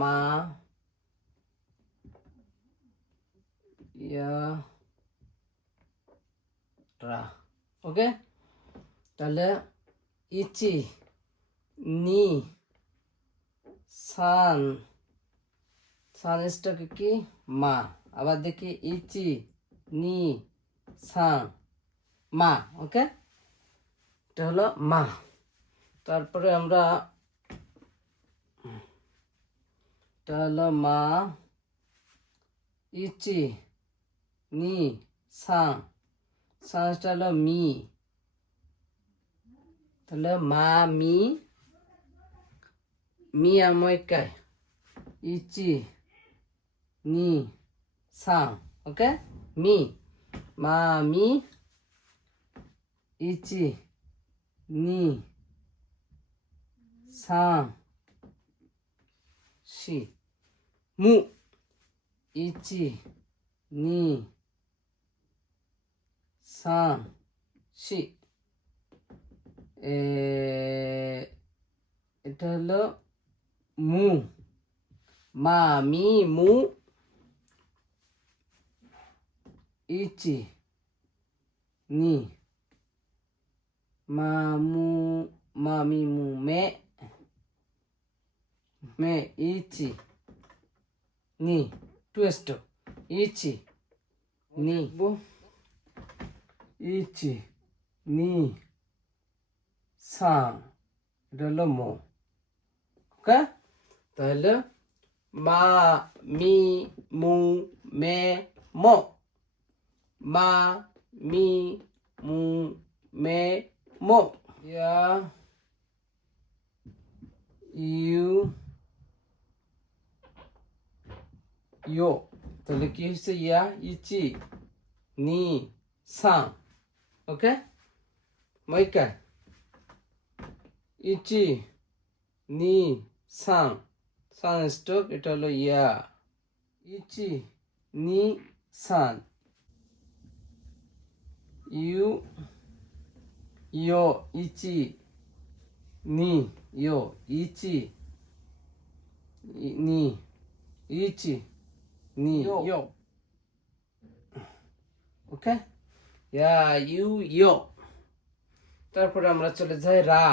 মা ইয়া রা। ওকে, তাহলে ইচি নি সান, সান স্টক কি মা। আবার দেখি ইচি নি সান মা। ওকে, এটা হলো মা। তারপরে আমরা এটা হলো মা ইচি নি সান, সানটা হলো মি, তাহলে মা মি মি আময়কায় ইচি নি সান। ওকে, মি মা মি ইচি নি সান শি মু ইচি নি সান শি। এটা হলো মু মা মি মু ইচি নি মা মু মা মি মু মে মে ইচি নি টুয়েস্ট ইচি নি ইচি নি সান। এটা হলো মো। ওকে, তাহলে মা মি মু মে মো, মা মি মু মে মো। ইয়া ইউ ইয়ো, তাহলে কি হচ্ছে ইয়া ইচি নি সান। ওকে, মাইকা ইচি নি সান, সান স্টক এটা হলো ইয়া ইচি নি সান। ইউ ইয়ো ইচি নি ইয়ো ইচি নি ইচি নি ইয়ো। ওকে, ইয়া ইউ ইয়ো। তারপরে আমরা চলে যাই রা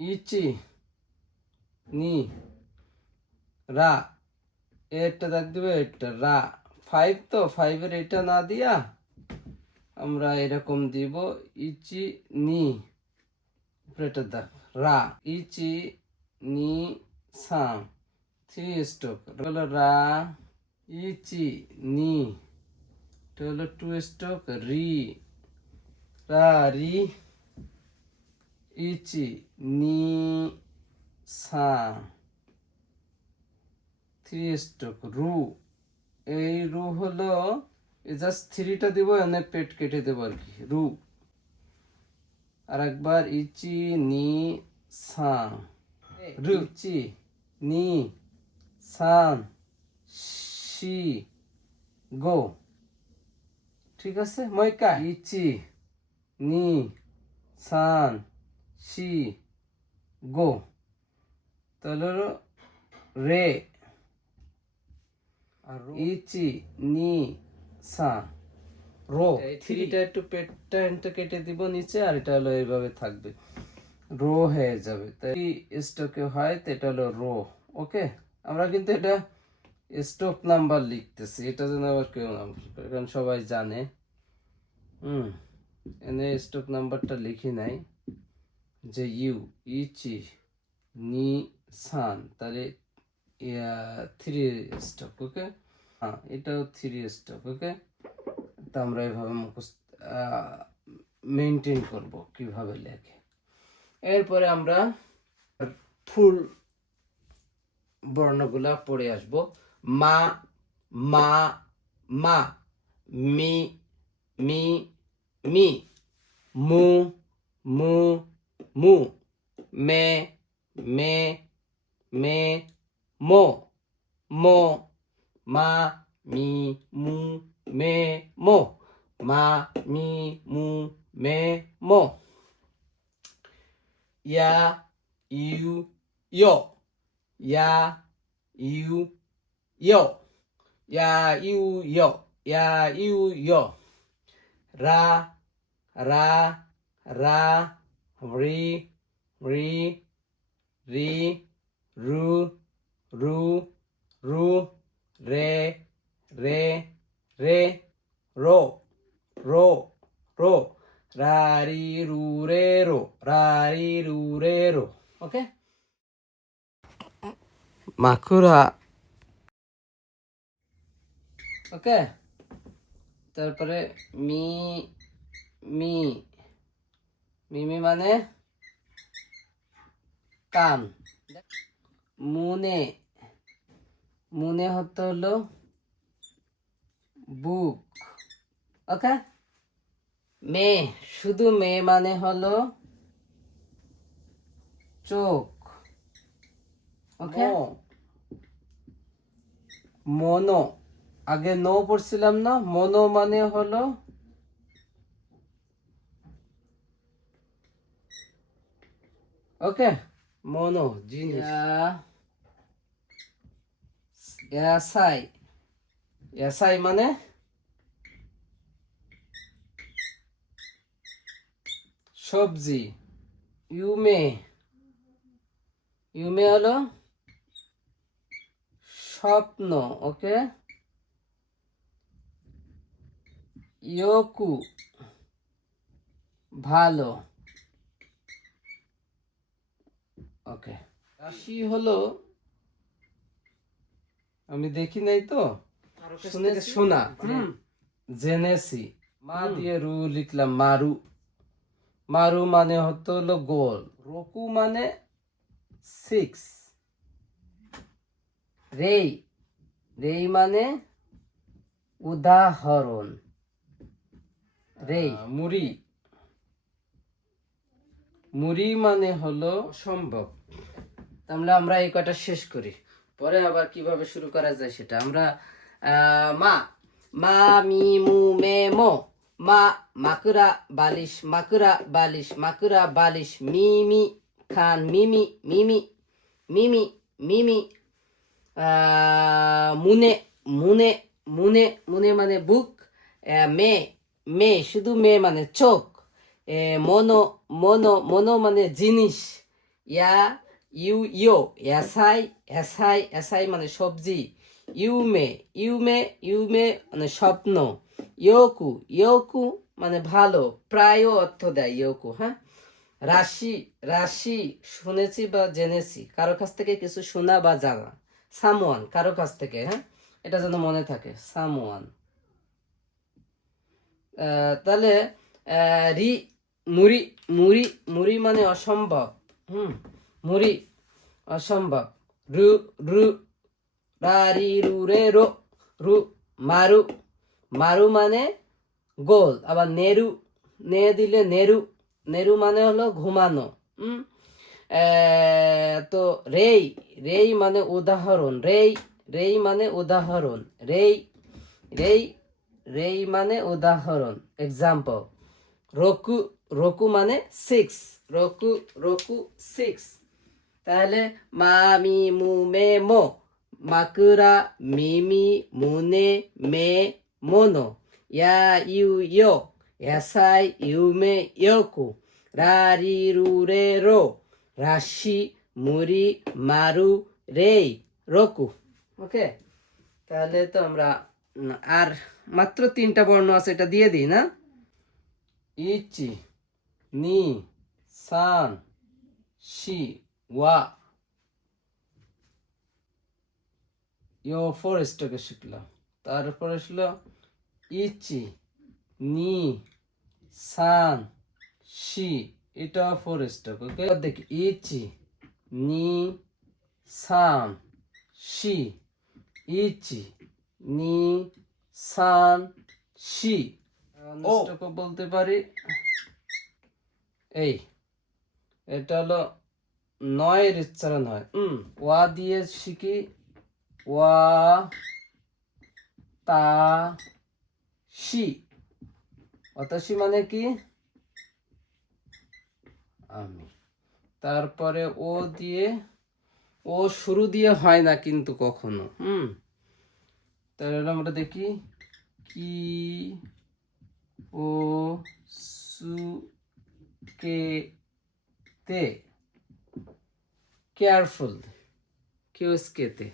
ইচি নি রা। এটা দেখ দিবে এটা রা, 5 তো 5-এর এটা না দিয়া আমরা এরকম দিব ইচি নি, এটা দেখ রা ইচি নি সান 3 স্টক হলো রা ইচি নি, এটা হলো 2 স্টক রি রা রি ইচি নি সান 3 স্টক রু। এই রু হলো জাস্ট 3টা দিব, এনে পেট কেটে দেবো আর কি রু। আর একবার ইচি নি সান রু ইচি নি সান শি গো। ঠিক আছে, ময়কা ইচি নি সান শি গো, তাহলে রে আর ইচি নি সান রো। 3টা একটু পেটটা কেটে দিব নিচে, আর এটা হলো এইভাবে থাকবে, রো হয়ে যাবে। তাই স্টকে হয় তো এটা হলো রো। ওকে, আমরা কিন্তু এটা স্টক নাম্বার লিখতেছি, এটা যেন আবার কেউ না, কারণ সবাই জানে। এনে স্টক নাম্বারটা লিখি নাই যে ইউ ইচি নি সান, তাহলে 3 স্টক। ওকে, হ্যাঁ এটাও 3 স্টক। ওকে, তা আমরা এভাবে মুখস্থ মেনটেন করব কিভাবে লেখে। এরপরে আমরা ফুল বর্ণগুলা পড়ে আসব। মা মা মা, মি মি মি, মু মু মু, মে মে মে, মো মো, মা মি মু মে মো, মা মি মু মে মো। ইয়া ইউ ইয় ইয়া ইউ ইয় ইয়া ইউ ইয় ইয়া ইউ ইয় রা রা রা রি রি রি রু রু রু রে রে রে রো রো রো রা রি রু রে রো রা রি রু রে রো ওকে মাকুরা ওকে তারপরে মি মি মিমি মানে কান মুনে মুনে হতে হলো বুক ওকে মে শুধু মে মানে হলো চোখ ওকে মনো আগে নো পড়ছিলাম না মনো মানে হলো ওকে মনো জিনিস ইয়াসাই ইয়াসাই মানে সবজি ইউমে ইউমে হলো স্বপ্ন ওকে ইয়োকু ভালো ওকে রাশি হলো আমি দেখি নাই তো শুনেছি শোনা জেনেছি মা দিয়ে রু লিখলাম মারু মারু মানে হতো হলো গোল রকু মানে 6 রেই রেই মানে উদাহরণ রেই মুড়ি মুড়ি মানে হলো সম্ভব তাহলে আমরা এই কয়টা শেষ করি পরে আবার কিভাবে শুরু করা যায় সেটা আমরা মা মা মি মু মে মো মা মাকুরা বালিশ মাকুরা বালিশ মাকুরা বালিশ মিমি খান মিমি মিমি মিমি মিমি মুনে মুনে মুনে মুনে মানে বুক মে মে শুধু মে মানে চোখ মনো মনো মনো মানে জিনিস ইয়া ইউ ইয়ো এসাই এসাই এসাই মানে সবজি ইউমে ইউমে ইউমে মানে স্বপ্ন ইয়োকু ইয়োকু মানে ভালো প্রায় অর্থ দেয় ইয়োকু হ্যাঁ রাশি রাশি শুনেছি বা জেনেছি কারো কাছ থেকে কিছু শোনা বা জানা সামওয়ান কারো কাছ থেকে হ্যাঁ এটা যেন মনে থাকে সামওয়ান তাহলে রি মুড়ি মুড়ি মুড়ি মানে অসম্ভব মুড়ি অসম্ভব রু রু রা রি রু রে রো রু মারু মারু মানে গোল আবার নেরু নে দিলে নেরু নেরু মানে হলো ঘুমানো তো রেই রেই মানে উদাহরণ রেই রেই মানে উদাহরণ রেই রেই রেই মানে উদাহরণ এক্সাম্পল রকু রকু মানে 6 রকু রকু 6 তাহলে মা মি মু মে মো মাকুরা মিমি মুনে মে মোনো ইয়া ইউ ইয়ো ইয়াসাই ইউমে ইয়োকু রা রি রু রে রো রাশি মুড়ি মারু রেই রকু ওকে তাহলে তো আমরা আর মাত্র 3টা বর্ণ আছে এটা দিয়ে দিই না ইচি নি সান শি ওয়া ইয়ো ফরেস্টকে শিখলাম তারপরে আসলো ইচি নি সান শি এটা ফরেস্টক ওকে দেখি ইচি নি সান শি ইচি নি সান শি অনিষ্টকে বলতে পারি এই এটা হলো 9 এর উচ্চারণ হয় ওয়া দিয়ে শিখি ওয়া তা শি অতাশি মানে কি আমি তারপরে ও দিয়ে, ও শুরু দিয়ে হয় না কিন্তু কখনো। তাহলে আমরা দেখি কি ও সু কে তে, কেয়ারফুল, কিওস্কেতে,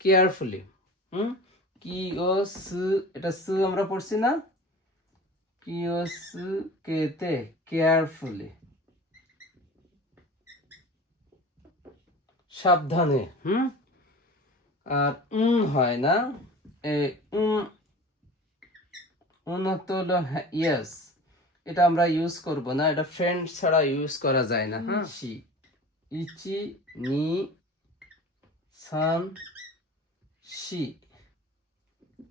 কেয়ারফুলি। কি ও সু, এটা সু আমরা পড়ছি না, কিওস্কেতে, কেয়ারফুলি, সাবধানে। আর হয় না, এই তো হলো ইয়েস, এটা আমরা ইউজ করব না, এটা ফ্রেন্ড ছাড়া ইউজ করা যায় না। শি, ইচি নি সান শি,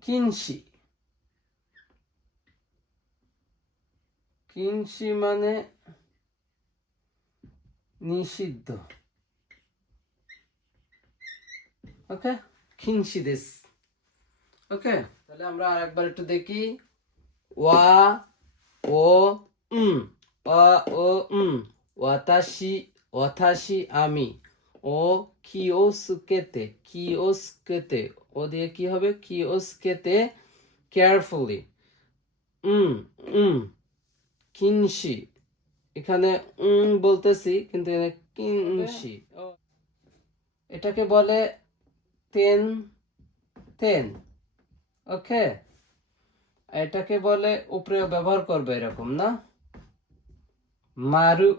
কিনশি। কিনশি মানে নিষিদ্ধ। ওকে, কিনশি দিস। ওকে, তাহলে আমরা আরেকবার একটু দেখি। ওয়া ও ওয়া ও ওয়াতাশি, ওয়াতাশি আমি, ও কিওস্কেতে, কিওস্কেতে, ও দিয়ে কি হবে, কিওস্কেতে, কেয়ারফুলি। কিনশি, এখানে বলতেছি কিন্তু এখানে কিনশি। এটাকে বলে তেন তেন। ওকে, এটাকে বলে উপরে ব্যবহার করবে এরকম না, মারু,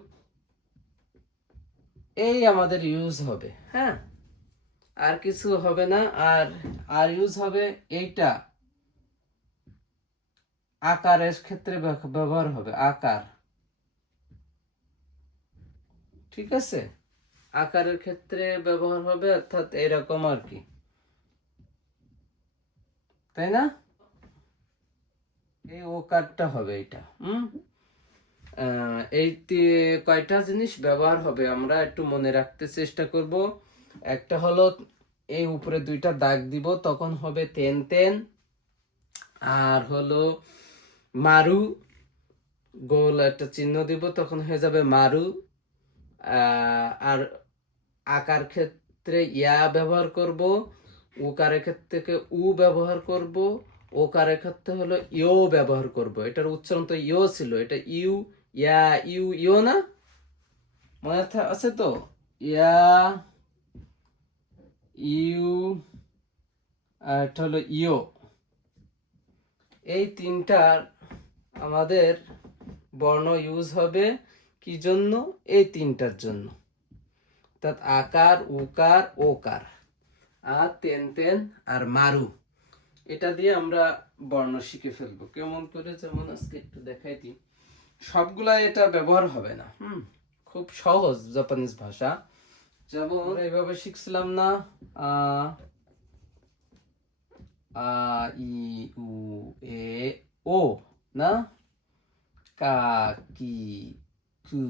এই আমাদের ইউজ হবে। হ্যাঁ, আর কিছু হবে না। আর ইউজ হবে এইটা, আকারের ক্ষেত্রে ব্যবহার হবে, আকার। ঠিক আছে, আকারের ক্ষেত্রে ব্যবহার হবে, অর্থাৎ এরকম আর কি, তাই না? এই ওকারটা হবে এটা। এই কয়টা জিনিস ব্যবহার হবে আমরা একটু মনে রাখতে চেষ্টা করব। একটা হলো এই উপরে দুইটা দাগ দিব, তখন হবে তেন তেন। আর হলো মারু, গোল একটা চিহ্ন দিব, তখন হয়ে যাবে মারু। আর আকার ক্ষেত্রে ইয়া ব্যবহার করব, উকারের ক্ষেত্রে উ ব্যবহার করব, ওকারের ক্ষেত্রে হলো ইও ব্যবহার করব। এটার উচ্চারণ তো ইও ছিল, এটা ইউ, ইয়া, ইউ, ইও না, মনে আছে তো? ইয়া, ইউ, আর এটা হলো ইও। এই তিনটার আমাদের বর্ণ ইউজ হবে কি জন্য? এই তিনটার জন্য, অর্থাৎ আকার, উকার, ওকার, আর তেন তেন আর মারু। এটা দিয়ে আমরা বর্ণ শিখে ফেলবো। কেমন করে? যেমন আজকে একটু দেখাই দিই, সবগুলা এটা ব্যবহার হবে না। খুব সহজ জাপানিজ ভাষা। যেমন এইভাবে শিখছিলাম না, আ আ ই উ এ ও না, কা কি কু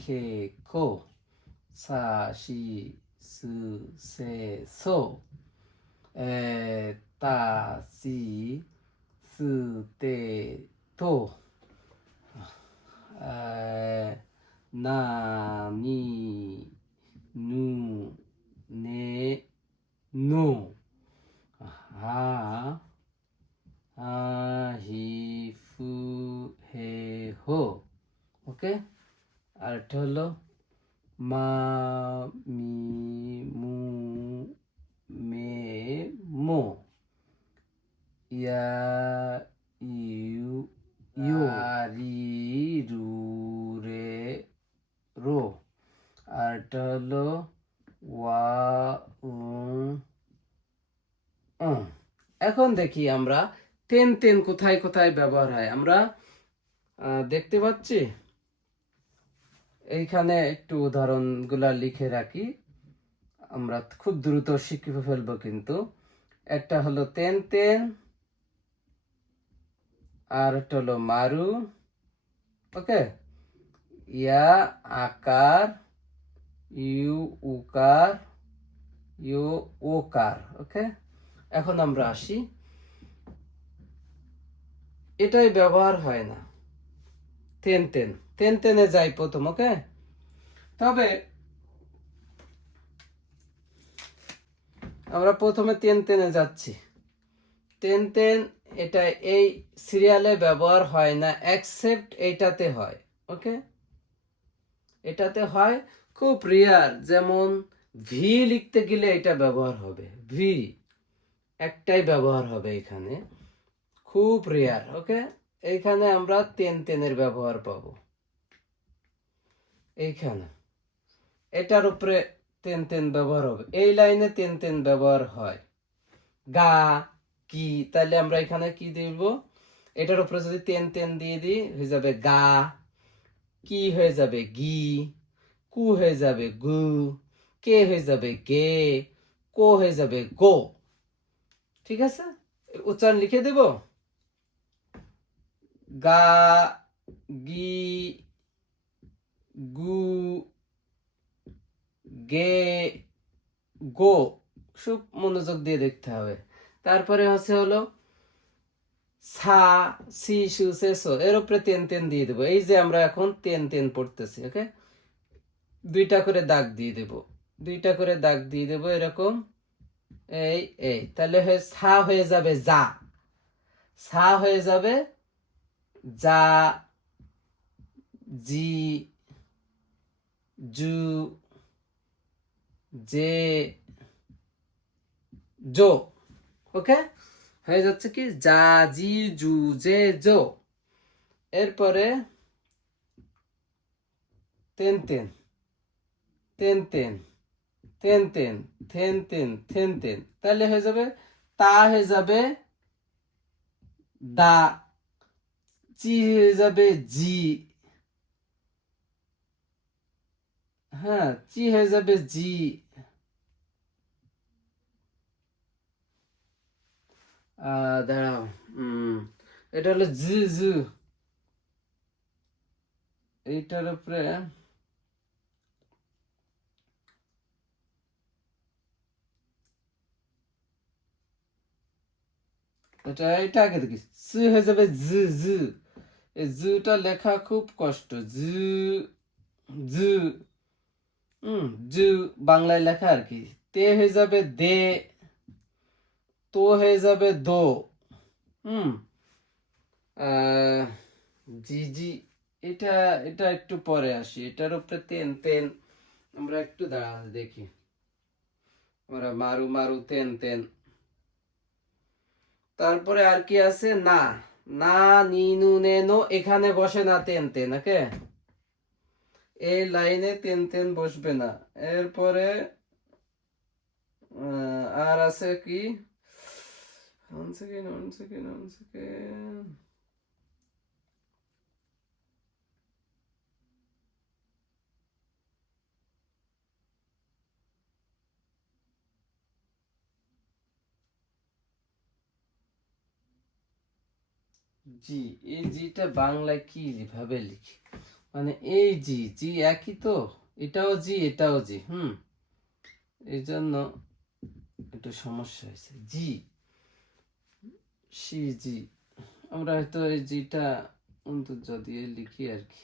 খে খো, সা শি সু সে সো, তা সি সু তে তো, না নি নু নে নো, হা হি ফু হে হো। ওকে, আর এটা হলো মা মি মু মে মো, ইয়া ইউ ইউ, রি রু রে রো। আর এটা হলো ওয়া উ। এখন দেখি আমরা তেন তেন কোথায় কোথায় ব্যবহার হয় আমরা দেখতে পাচ্ছি। এইখানে একটু উদাহরণগুলা লিখে রাখি, আমরা খুব দ্রুত শিখে ফেলবো কিন্তু। একটা হলো তেন তেন, আর একটা হলো মারু। ওকে, ইয়া আকার, ইউ উকার, ইউ ওকার। ওকে, এখন আমরা আসি, এটাই ব্যবহার হয় না, তেন তেন। তেন তেনে যাই প্রথম। ওকে, তবে আমরা প্রথমে তেন তেনে যাচ্ছি। তেন তেন এটা এই সিরিয়ালে ব্যবহার হয় না, এক্সেপ্ট এইটাতে হয়। ওকে, এটাতে হয়, খুব রেয়ার। যেমন ভি লিখতে গেলে এটা ব্যবহার হবে, ভি একটাই ব্যবহার হবে এখানে, খুব রেয়ার। ওকে, এইখানে আমরা তেন তেনের ব্যবহার পাবো। এইখানে এটার উপরে তেন তেন ব্যবহার হবে, এই লাইনে তেন তেন ব্যবহার হয়। গা, কি, তাহলে আমরা এখানে কি দিব, এটার উপরে যদি তেন তেন দিয়ে দিই হয়ে যাবে গা, কি হয়ে যাবে গি, কু হয়ে যাবে গু, কে হয়ে যাবে গে, কো হয়ে যাবে গো। ঠিক আছে, উচ্চারণ লিখে দেব, গা, গি, গু, গে, গো। খুব মনোযোগ দিয়ে দেখতে হবে। তারপরে হলো সা, সি, সু, সে, সো, এর উপরে তেন তেন দিয়ে দেবো। এই যে আমরা এখন তেন তেন পড়তেছি। ওকে, দুইটা করে দাগ দিয়ে দেব, দুইটা করে দাগ দিয়ে দেব এরকম, এই এই, তাহলে সা হয়ে যাবে যা, সা হয়ে যাবে যা, জি, জু, জে, জো। ওকে, হয়ে যাচ্ছে কি যা, জি, জু, জে, জো। এরপরে তেন তেন, তেন তেন, তেন তেন, থেন তেন, থেন তেন, তাহলে হয়ে যাবে তা হয়ে যাবে দা, চি হয়ে যাবে জি, হ্যাঁ, চি হয়ে যাবে জি, দাঁড়াও, এটা হলো জি, জু, এইটার উপরে এটা আগে দেখি, সু হয়ে যাবে জু, জু, এই জুটা লেখা খুব কষ্ট, জু, জু, জু বাংলায় লেখা আর কি। তে হয়ে যাবে দে, তো হয়ে যাবে দো, হুম, জি, জি, এটা এটা একটু পরে আসি, এটার উপরে তেন তেন আমরা একটু দাঁড়া দেখি, আমরা মারু মারু তেন তেন। তারপরে আর কি আছে, না, না, নি, নু, নে, নো, এখানে বসে না তেন তেন। ওকে, এই লাইনে তেন তেন বসবে না। এরপরে আর আছে কি, one second, one second, one second, জি, এই জিটা বাংলায় কি ভাবে লিখি, মানে এই জি, জি একই তো, এটাও জি, এটাও জি, এই জন্য একটু সমস্যা হয়েছে। জি, সি, জি, আমরা হয়তো এই জিটা অন্তর্জ দিয়ে লিখি আর কি,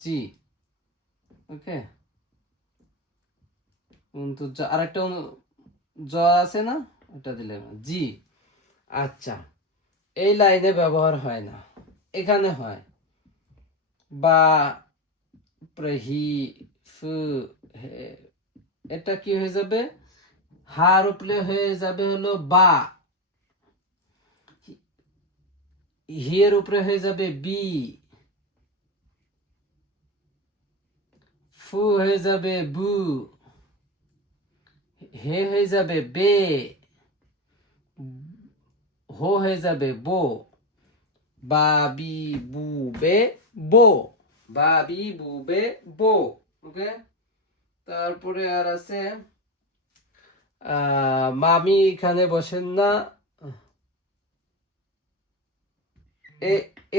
জি। ওকে, অন্তর্জ, আরেকটা জ আছে না, ওটা দিলাম জি। আচ্ছা, এই লাইনে ব্যবহার হয় না, এখানে হয়, বা, হি, ফু, হে, এটা কি হয়ে যাবে, হার উপরে হয়ে যাবে হলো বা, হিয়ের উপরে হয়ে যাবে বি, ফু হয়ে যাবে বু, হে হয়ে যাবে বে, হো হয়ে যাবে বো, বা, বি, বু, বে, বো, বা, বি, বু, বে, বো। ওকে, তারপরে আর আছে মামি এখানে বসেন না,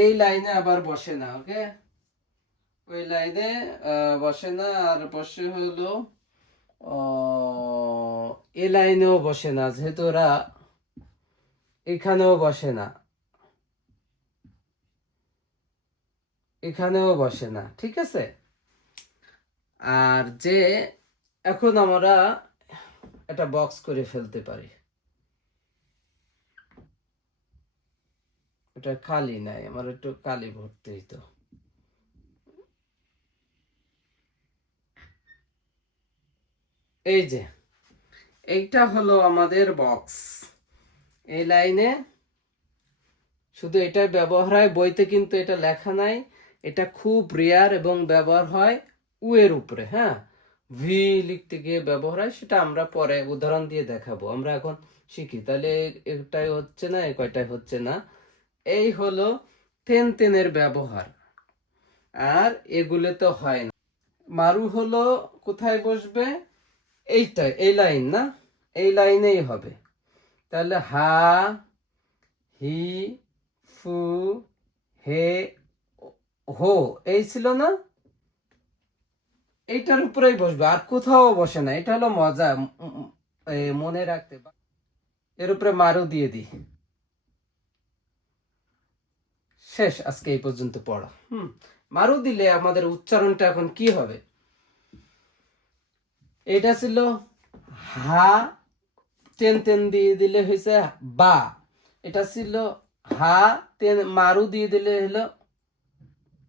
এই লাইনে আবার বসে না। ওকে, ওই লাইনে বসে না, আর বসে হলো এ লাইনেও বসে না, যেহেতু ওরা এখানেও বসে না, এখানেও বসে না। ঠিক আছে, আর যে এখন আমরা একটা বক্স করে ফেলতে পারি, এটা খালি নাই, আমার একটু কালি ভরতে হইতো। এই যে এইটা হলো আমাদের বক্স। এই লাইনে শুধু এটা ব্যবহার হয়, বইতে কিন্তু এটা লেখা নাই। এটা খুব রেয়ার এবং ব্যবহার হয় উ এর উপরে। হ্যাঁ, ভি লিখতে গিয়ে ব্যবহার হয়, সেটা আমরা পরে উদাহরণ দিয়ে দেখাবো। আমরা এখন শিখি, তাহলে এটাই হচ্ছে না, এ কয়টাই হচ্ছে না। এই হলো তেন তেনের ব্যবহার, আর এগুলো তো হয় না। মারু হলো কোথায় বসবে, এইটা এই লাইন না, এই লাইনেই হবে। তাহলে হা, হি, ফু, হে, হো, এই ছিল না, এইটার উপরেই বসবে, আর কোথাও বসে না। এটা হলো মজা, মনে রাখতে। এর উপরে মারু দিয়ে দিই। শেষ, আজকে এই পর্যন্ত পড়া। মারু দিলে আমাদের উচ্চারণটা এখন কি হবে? এটা ছিল হা, টেন টেন দিয়ে দিলে হয়েছে বা। এটা ছিল হা, টেন মারু দিয়ে দিলে হলো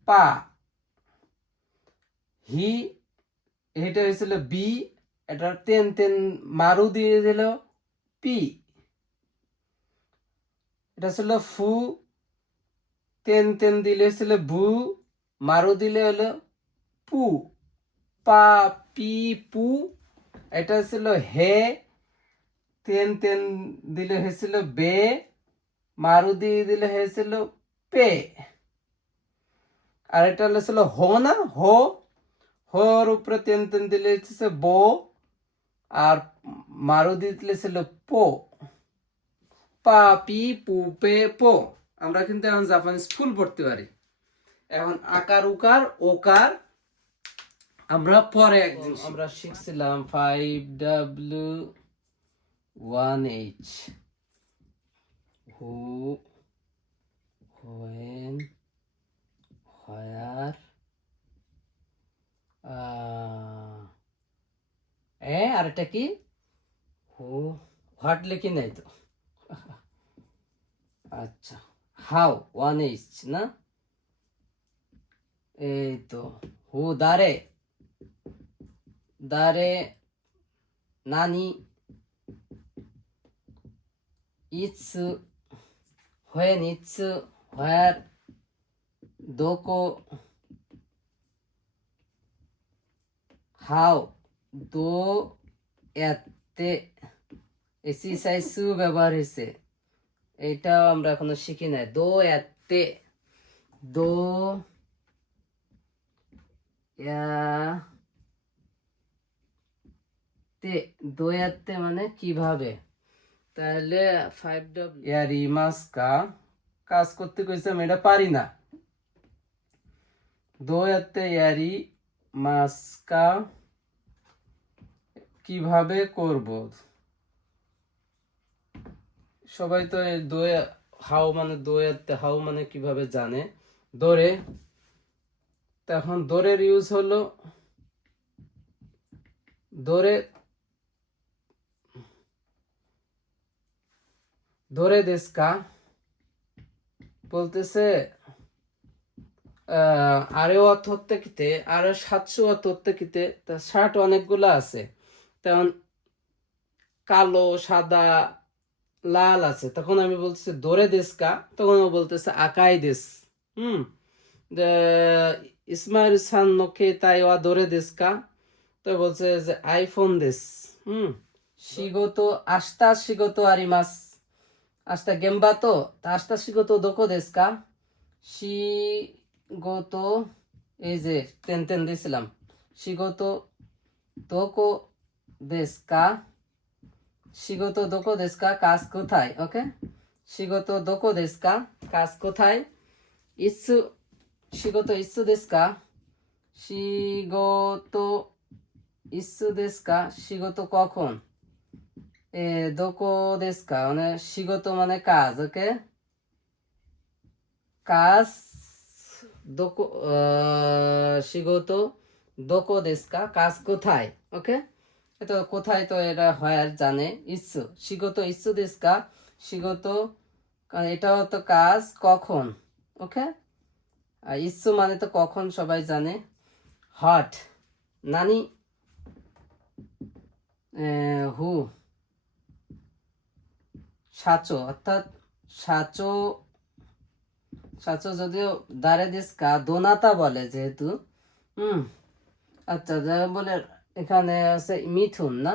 পা। হি, এটা হয়েছিল বি, এটা টেন টেন মারু দিয়ে দিল পি। এটা ছিল ফু, টেন টেন দিলে হয়েছিল ভু, মারু দিলে হলো পু। পা, পি, পু। এটা ছিল হে, তেন তেন দিলে হয়েছিল বে, মারু দিয়ে দিলে হয়েছিল পে। আর এটা হয়েছিল হো না, হো, হোর উপরে তেন তেন দিলে হচ্ছে বো, আর মারু দিয়ে দিলে ছিল পো। পা, পি, পু, পে, পো। আমরা কিন্তু এখন জাপানিজ ফুল পড়তে পারি। এখন আকার উকার ওকার আমরা পরে একদিন আমরা শিখছিলাম 5W1H, who, when, where, আর এটা কি, হু, হোয়াট লিখি নাই তো। আচ্ছা, হাউ 1H না, এই তো হু, দারে, দারে, নানি, ইটস, when it's, where, দোকো, হাউ, দো, এতে, এসি সাইসু ব্যবহার হয়েছে, এইটাও আমরা এখনো শিখি নাই। দো এতে, দো তে, দোয়াতে মানে কিভাবে। তাহলে 5W ইয়ারি মাস্কা, কাজ করতে কইছে আমি এটা পারি না। দোয়াতে ইয়ারি মাস্কা কিভাবে করব। সবাই তো দোয়া, হাউ মানে দোয়াতে, হাউ মানে কিভাবে জানে। দোরে, তখন দোরের ইউজ হলো দোরে, দোরে দেশকা বলতেছে আরে অর্থ হতে কিতে, আরে 700 অর্থ হতে কিতে, তা শার্ট অনেকগুলো আছে, তেমন কালো, সাদা, লাল আছে। তখন আমি বলতেছি দোরে দেশকা, তখন ও বলতেছে আকাই দেশ। ইসমাইল সান নকে তাই ওয়া দোরে দেশকা, তো বলছে যে আইফোন দেশ। শিগত, আস্তা শিগত আরিমাস, আস্তা গেম্বা তো, তা আস্তা শিগত দোকো দেশকা, শিগত, এই যে তেন তেন দিয়েছিলাম, শিগত দোকো দেশকা, শিগত দোকো দেশকা, কাজ কোথায়। ওকে, শিগত দোকো দেশকা, কাজ কোথায়। ইচ্ছু, শিগত ইচ্ছু দেশকা, শিগত ইচ্ছু দেশকা, শিগত কখন। দোকো দেশকা মানে শিগত মানে কাজ। ওকে, কাজ, দোকো, শিগত দোকো দেশকা, কাজ কোথায়। ওকে, তো কোথায় তো এটা হয় আর জানে। ইচ্ছু শিগত ইচ্ছু দেশকা, শিগত এটাও তো কাজ কখন। ওকে, আর ইচ্ছু মানে তো কখন সবাই জানে। হট নানি হু সাচো, অর্থাৎ সাচো, সাচো যদিও দারে দেশকা দোনাতা বলে যেহেতু। হুম, আচ্ছা যাই বলে এখানে আছে মিথুন না,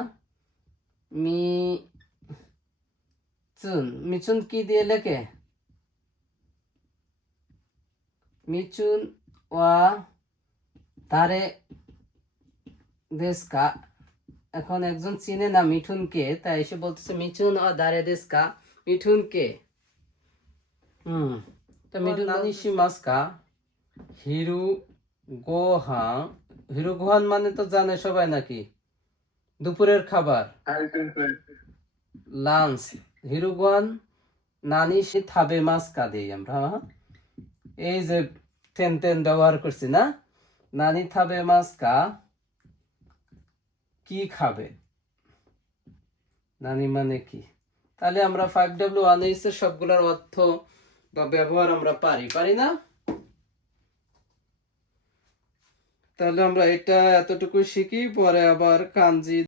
মিচুন, মিচুন কি দিয়ে লেখে, মিচুন ওয়া তারে দেশকা। এখন একজন চিনে না মিঠুনকে, তাই এসে বলতেছে মিঠুন ও দারে দেশকা, মিঠুন কে। তো মিঠুন নানিশি মাস্কা হিরু গোহান। হিরু গোহান মানে তো জানে সবাই নাকি, দুপুরের খাবার, লাঞ্চ। হিরু গোহান নানিশি থাবে মাস্কা দিই আমরা, হ্যাঁ? এই যে টেন টেন ব্যবহার করছি না, নানি থাবে মাস্কা কি খাবে, নানি মানে কি। তাহলে আমরা 5W1H এর সবগুলোর অর্থ বা ব্যবহার আমরা পারি না। তাহলে আমরা এটা এতটুকু শিখি, পরে আবার কাঞ্জি